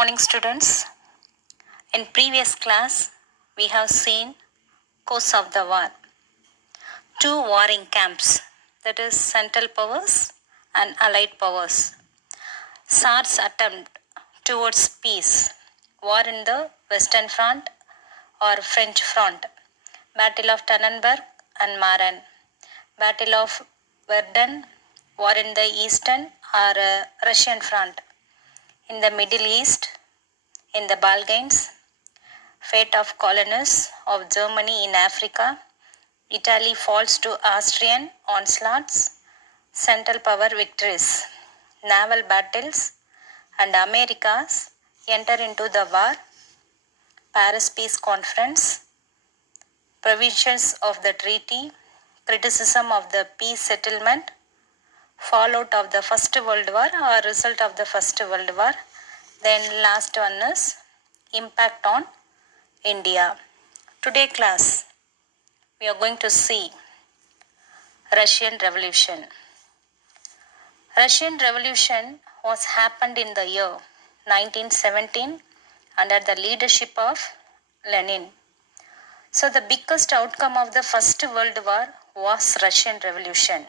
morning, students. In previous class, we have seen course of the war. Two warring camps, that is Central Powers and Allied Powers. Tsar's attempt towards peace, war in the Western Front or French Front, Battle of Tannenberg and Marne, Battle of Verdun, war in the Eastern or Russian Front. In the Middle East, in the Balkans, fate of colonists of Germany in Africa, Italy falls to Austrian onslaughts, Central Power victories, naval battles, and Americas enter into the war, Paris Peace Conference, provisions of the treaty, criticism of the peace settlement, fallout of the First World War or result of the First World War. Then last one is impact on India. Today class, we are going to see Russian Revolution. Russian Revolution was happened in the year 1917 under the leadership of Lenin. So the biggest outcome of the First World War was Russian Revolution,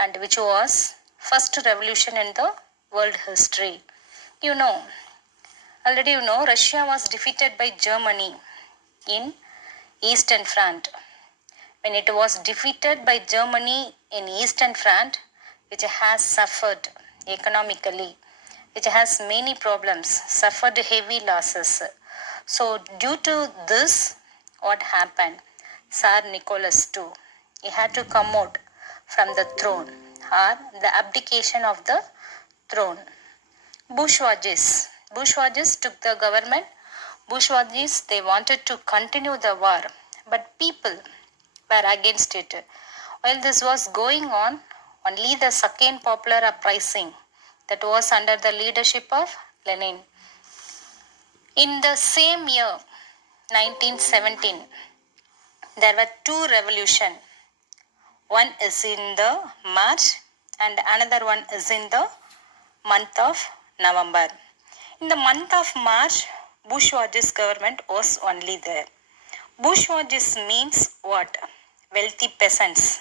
and which was first revolution in the world history. Already Russia was defeated by Germany in Eastern Front. When it was defeated by Germany in Eastern Front, which has suffered economically, which has many problems, suffered heavy losses. So due to this, what happened? Tsar Nicholas II, he had to come out from the throne or the abdication of the throne. Bourgeoisie took the government. Bourgeoisie, they wanted to continue the war, but people were against it. While this was going on, only the second popular uprising, that was under the leadership of Lenin. In the same year, 1917, there were two revolutions. One is in the March and another one is in the month of November. In the month of March, bourgeoisie government was only there. Bourgeoisie means what? Wealthy peasants.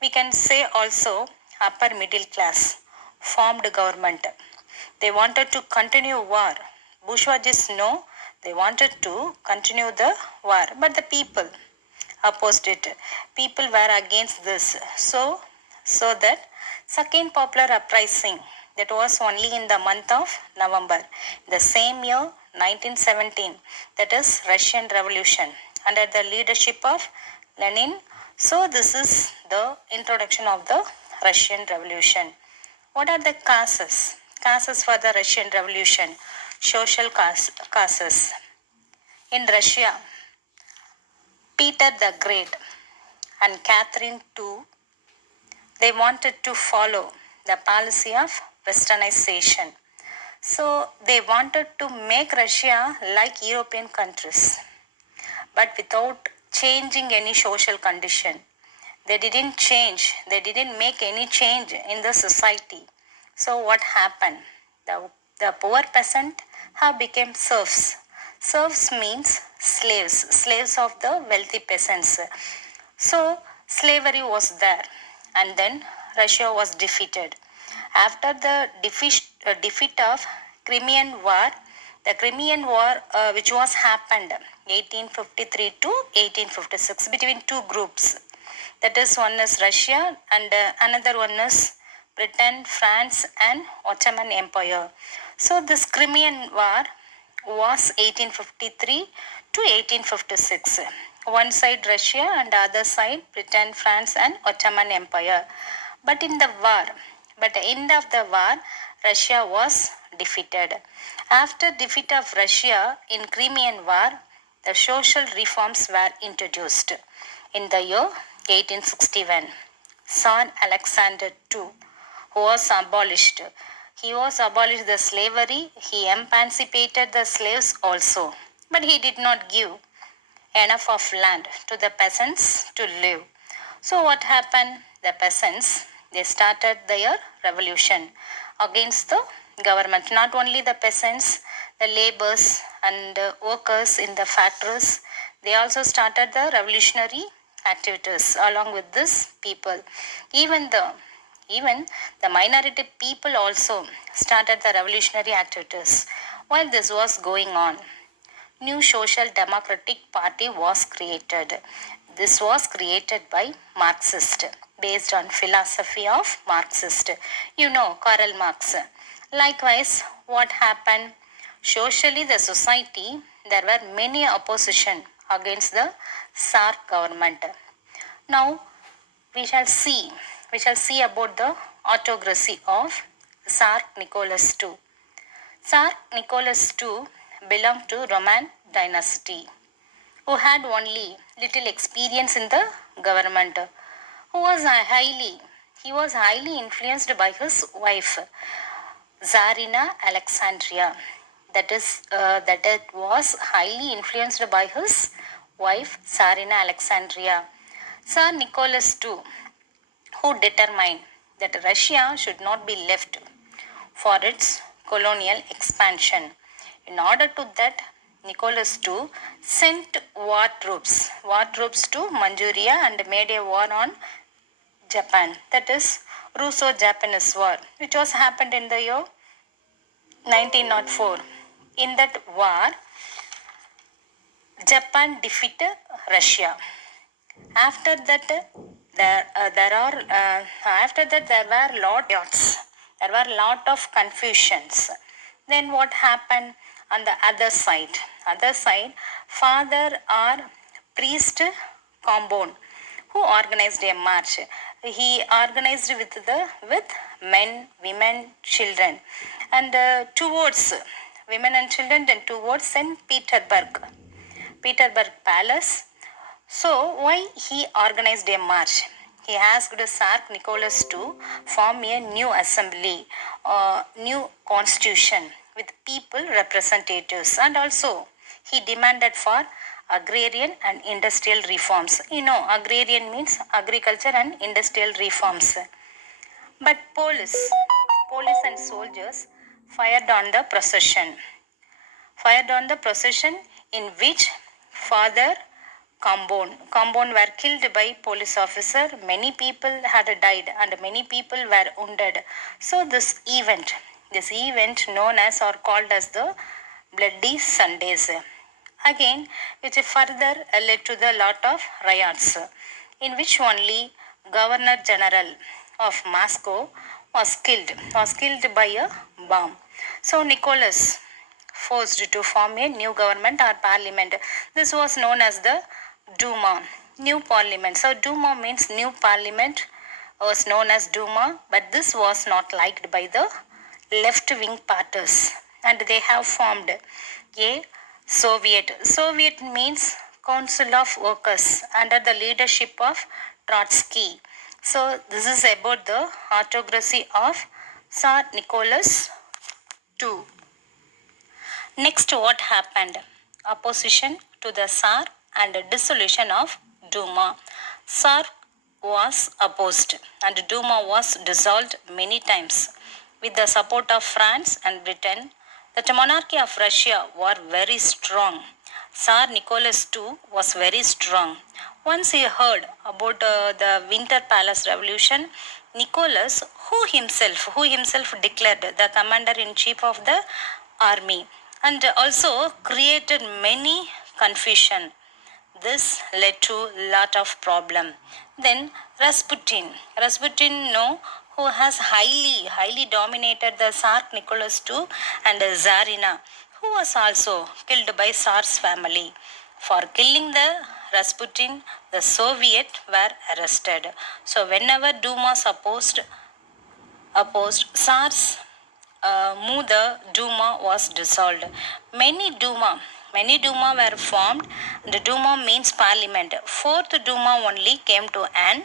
We can say also upper middle class formed government. They wanted to continue war. Bourgeoisie no, they wanted to continue the war, but the people opposed it. People were against this. So that second popular uprising, that was only in the month of November. The same year, 1917, that is Russian Revolution under the leadership of Lenin. So this is the introduction of the Russian Revolution. What are the causes? Causes for the Russian Revolution. Social causes. In Russia, Peter the Great and Catherine II, they wanted to follow the policy of westernization. So they wanted to make Russia like European countries, but without changing any social condition. They didn't make any change in the society. So what happened? The poor peasant have become serfs. Serfs means slaves of the wealthy peasants. So slavery was there, and then Russia was defeated. After the defeat of Crimean War, the Crimean War, which was happened 1853 to 1856 between two groups. That is, one is Russia and another one is Britain, France and Ottoman Empire. So this Crimean War was 1853 to 1856. One side Russia and the other side Britain, France and Ottoman Empire. But in the end of the war, Russia was defeated. After defeat of Russia in Crimean War, the social reforms were introduced. In the year 1861, Tsar Alexander II, who was abolished. He was abolished the slavery. He emancipated the slaves also. But he did not give enough of land to the peasants to live. So what happened? The peasants, They started their revolution against the government. Not only the peasants, the laborers and workers in the factories, they also started the revolutionary activities along with this people. Even the even the minority people also started the revolutionary activities. While this was going on, new social democratic party was created. This was created by Marxist, based on philosophy of Marxist. You know, Karl Marx. Likewise, what happened? Socially, the society, there were many opposition against the Tsar government. Now, we shall see about the autocracy of Tsar Nicholas II. Tsar Nicholas II belonged to Roman dynasty, who had only little experience in the government, who was highly influenced by his wife, Tsarina Alexandria. That it was highly influenced by his wife, Tsarina Alexandria. Tsar Nicholas II, who determined that Russia should not be left for its colonial expansion. In order to that, Nicholas II sent war troops to Manchuria and made a war on Japan. That is Russo-Japanese War, which was happened in the year 1904. In that war, Japan defeated Russia. After that, there were lots. There were lot of confusions. Then what happened on the other side? Other side, father or priest compound, who organized a march. He organized with men, women, children, and towards women and children, and towards Saint Petersburg Palace. So, why he organized a march? He asked Tsar Nicholas to form a new assembly, new constitution with people representatives, and also he demanded for agrarian and industrial reforms. You know, agrarian means agriculture and industrial reforms. But police and soldiers fired on the procession. In which father compound were killed by police officer. Many people had died and many people were wounded. So this event known as or called as the Bloody Sundays, again which further led to the lot of riots, in which only Governor General of Moscow was killed by a bomb. So Nicholas forced to form a new government or parliament. This was known as the Duma, new parliament. So Duma means new parliament, was known as Duma, but this was not liked by the left-wing parties, and they have formed a Soviet. Soviet means Council of Workers under the leadership of Trotsky. So this is about the autocracy of Tsar Nicholas II. Next, what happened? Opposition to the Tsar and dissolution of Duma. Tsar was opposed and Duma was dissolved many times with the support of France and Britain. The monarchy of Russia were very strong. Tsar Nicholas II was very strong. Once he heard about the Winter Palace Revolution, Nicholas, who himself declared the commander-in-chief of the army, and also created many confusion. This led to lot of problem. Then Rasputin, who has highly dominated the Tsar Nicholas II, and Tsarina, who was also killed by Tsar's family. For killing the Rasputin, the Soviet were arrested. So whenever Duma opposed Tsar's move, the Duma was dissolved. Many Duma were formed. The Duma means parliament. Fourth Duma only came to an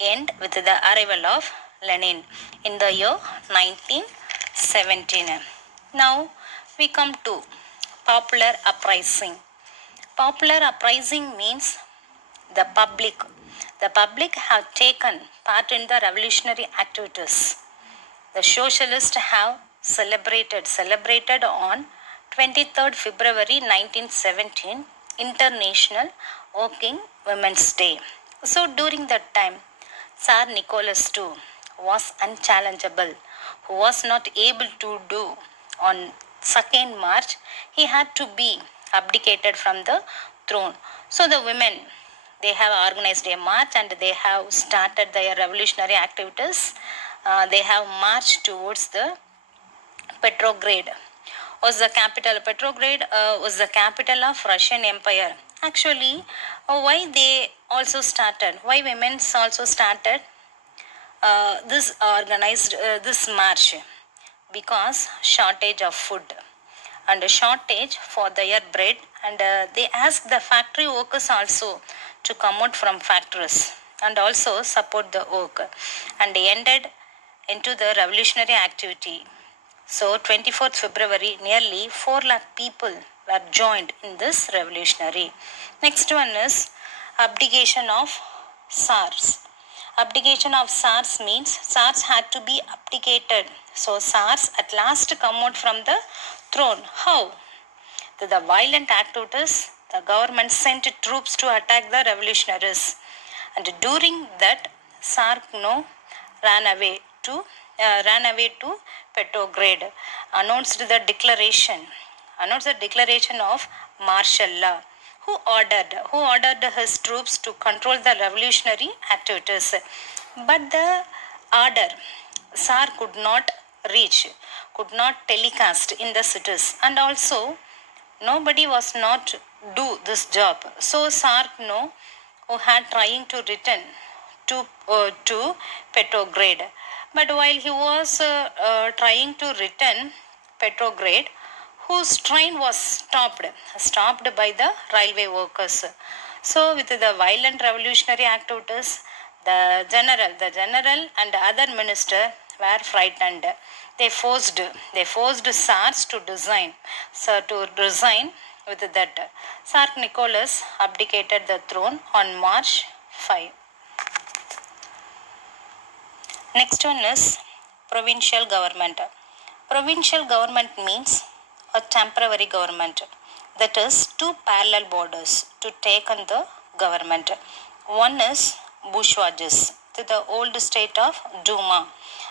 end with the arrival of Lenin in the year 1917. Now we come to popular uprising. Popular uprising means the The public have taken part in the revolutionary activities. The socialists have celebrated on 23rd February 1917 International Working Women's Day. So during that time, Tsar Nicholas II was unchallengeable, who was not able to do on 2nd March. He had to be abdicated from the throne. So the women, they have organized a march and they have started their revolutionary activities. They have marched towards the Petrograd. Was the capital Petrograd was the capital of Russian Empire. Actually, why they also started? Why women also started this organized this march? Because shortage of food and a shortage for their bread, and they asked the factory workers also to come out from factories and also support the work, and they ended into the revolutionary activity. So 24th February, nearly 4 lakh people were joined in this revolutionary. Next one is abdication of SARS. Abdication of SARS means SARS had to be abdicated. So SARS at last come out from the throne. How? To the violent activities, the government sent troops to attack the revolutionaries. And during that, Tsar ran away to Petrograd, announced the declaration of martial law. Who ordered his troops to control the revolutionary activities? But the order Tsar could not telecast in the cities, and also nobody was not do this job. So Tsar who had trying to return to Petrograd, but while he was trying to return Petrograd, whose train was stopped by the railway workers. So with the violent revolutionary activities, the general and other minister were frightened. They forced SARS to resign. With that, Tsar Nicholas abdicated the throne on March 5. Next one is provincial government. Provincial government means a temporary government, that is two parallel borders to take on the government. One is bourgeoisie, to the old state of Duma,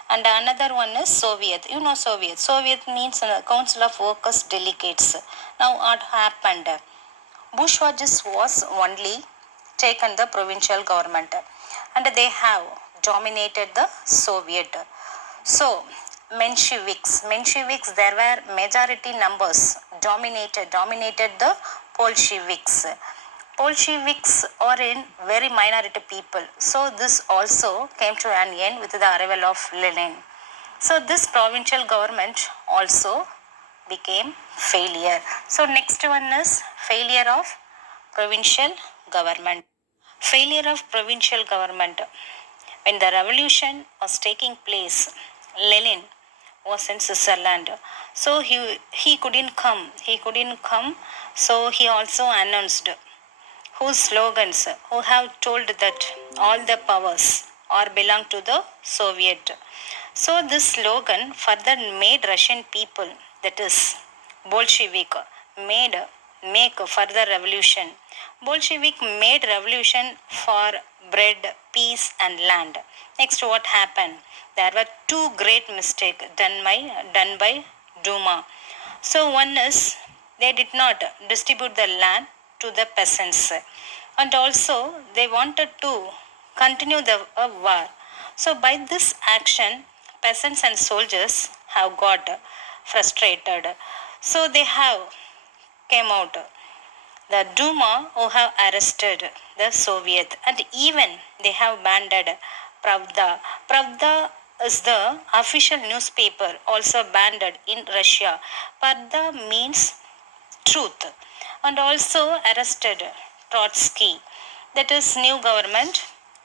and another one is Soviet. You know Soviet. Soviet means Council of Workers Delegates. Now what happened? Bourgeoisie was only taken the provincial government, and they have dominated the Soviet. So Mensheviks, there were majority numbers dominated the Bolsheviks. Bolsheviks are in very minority people. So this also came to an end with the arrival of Lenin. So this provincial government also became failure. So next one is failure of provincial government. Failure of provincial government. When the revolution was taking place, Lenin was in Switzerland. So he couldn't come. So he also announced whose slogans who have told that all the powers are belong to the Soviet. So this slogan further made Russian people, that is Bolshevik, make further revolution. Bolshevik made revolution for bread, peace and land. Next, what happened? There were two great mistakes done by Duma. So one is they did not distribute the land to the peasants, and also they wanted to continue the war. So by this action, peasants and soldiers have got frustrated. So they have came out. The Duma who have arrested the Soviet, and even they have banned Pravda. Pravda is the official newspaper also banned in Russia. Pravda means truth, and also arrested Trotsky. That is new government.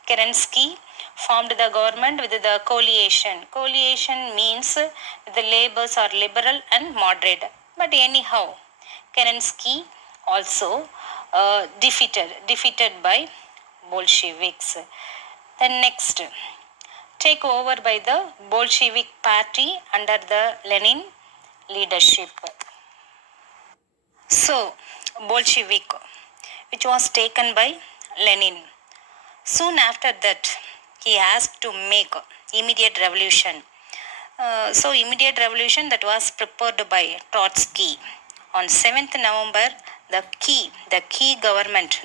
Kerensky formed the government with the coalition. Coalition means the labels are liberal and moderate. But anyhow, Kerensky also defeated by Bolsheviks. Then next, take over by the Bolshevik party under the Lenin leadership. So, Bolshevik, which was taken by Lenin. Soon after that, he asked to make immediate revolution. So immediate revolution that was prepared by Trotsky. On 7th November, the key government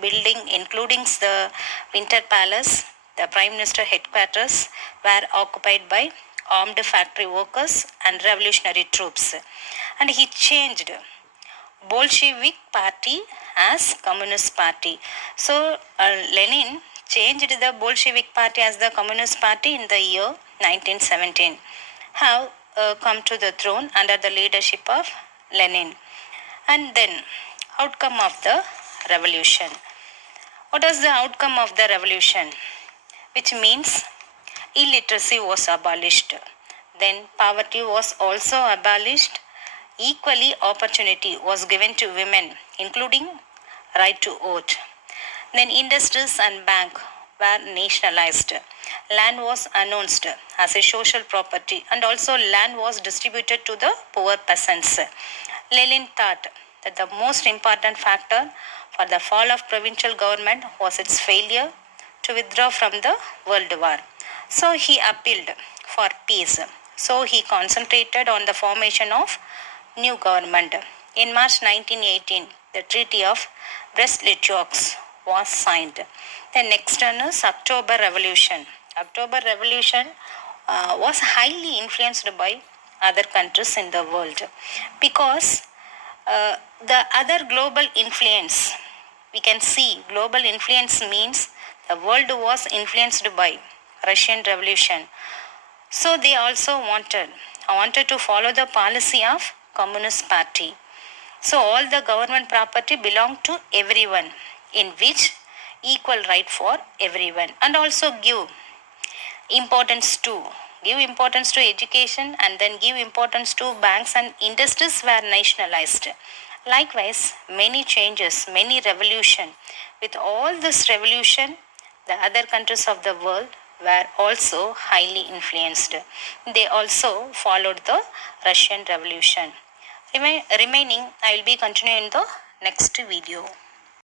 building, including the Winter Palace, the Prime Minister headquarters, were occupied by armed factory workers and revolutionary troops. And he changed Bolshevik party as Communist party. So Lenin changed the Bolshevik party as the Communist party in the year 1917. Have come to the throne under the leadership of Lenin. And then outcome of the revolution. What was the outcome of the revolution? Which means illiteracy was abolished. Then poverty was also abolished. Equally, opportunity was given to women, including right to vote. Then industries and bank were nationalized. Land was announced as a social property, and also land was distributed to the poor peasants. Lenin thought that the most important factor for the fall of provincial government was its failure to withdraw from the World War. So he appealed for peace. So he concentrated on the formation of new government. In March 1918, the Treaty of Brest-Litovsk was signed. The next one is October Revolution. October Revolution was highly influenced by other countries in the world because the other global influence, we can see global influence means the world was influenced by Russian Revolution. So they also wanted to follow the policy of Communist Party. So all the government property belonged to everyone, in which equal right for everyone, and also importance to give importance to education, and then give importance to banks and industries were nationalized. Likewise, many changes, many revolution. With all this revolution, the other countries of the world were also highly influenced. They also followed the Russian Revolution. Remaining, I will be continuing in the next video.